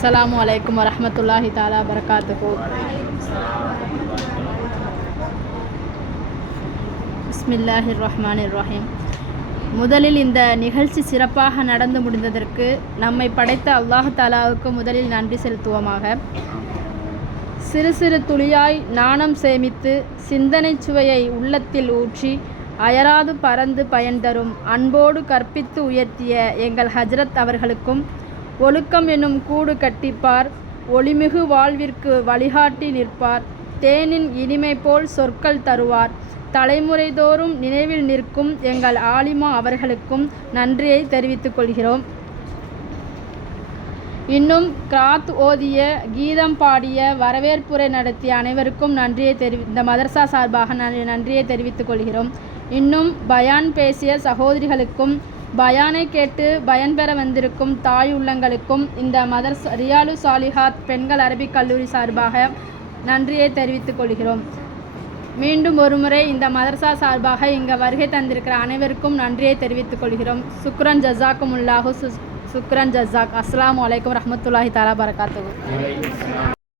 அஸ்ஸலாமு அலைக்கும் வரஹ்மத்துல்லாஹி தஆலா பரகாத்துஹு. பிஸ்மில்லாஹிர் ரஹ்மானிர் ரஹீம். முதலில் இந்த நிகழ்ச்சி சிறப்பாக நடந்து முடிந்ததற்கு நம்மை படைத்த அல்லாஹ் தஆலாவுக்கு முதலில் நன்றி செலுத்துவோமாக. சிறு சிறு துளியாய் நாணம் சேமித்து சிந்தனை சுவையை உள்ளத்தில் ஊற்றி அயராது பறந்து பயன் தரும் அன்போடு கற்பித்து உயர்த்திய எங்கள் ஹஜ்ரத் அவர்களுக்கும் ஒழுக்கம் என்னும் கூடு கட்டிப்பார், ஒளிமிகு வாழ்விற்கு வழிகாட்டி நிற்பார், தேனின் இனிமை போல் சொற்கள் தருவார், தலைமுறை தோறும் நினைவில் நிற்கும் எங்கள் ஆலிமா அவர்களுக்கும் நன்றியை தெரிவித்துக் கொள்கிறோம். இன்னும் கிராத் ஓதிய, கீதம் பாடிய, வரவேற்புரை நடத்திய அனைவருக்கும் இந்த மதரசா சார்பாக நன்றியை தெரிவித்துக் கொள்கிறோம். இன்னும் பயான் பேசிய சகோதரிகளுக்கும், பயானை கேட்டு பயன் பெற வந்திருக்கும் தாய் உள்ளங்களுக்கும் இந்த மதரசா ரியாலு சாலிஹாத் பெண்கள் அரபிக் கல்லூரி சார்பாக நன்றியை தெரிவித்துக் கொள்கிறோம். மீண்டும் ஒருமுறை இந்த மதரசா சார்பாக இங்கே வருகை தந்திருக்கிற அனைவருக்கும் நன்றியை தெரிவித்துக் கொள்கிறோம். சுக்ரன் ஜஸாக்குமுல்லாஹு சுக்ரன் ஜஸாக். அஸ்ஸலாமு அலைக்கும் வரஹ்மத்துல்லாஹி தஆலா பரகாத்துஹு.